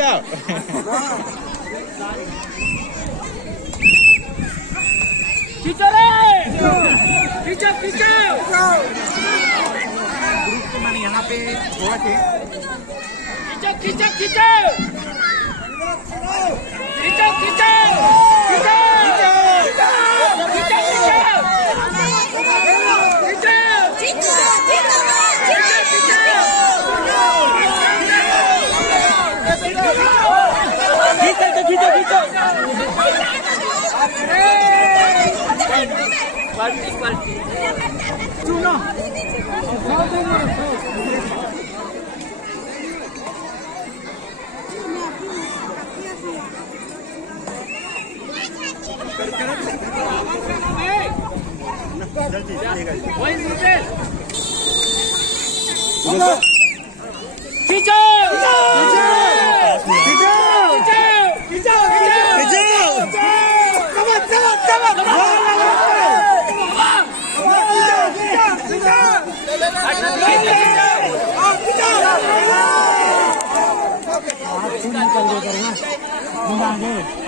mantap. Kicau deh. Kicau, kicau. Grup mana यहाँ पे हुआ थे? Kicau, kicau, kicau. Kicau, kicau. Kicau. Kicau, kicau. Quality. Suno. Niकल दे करना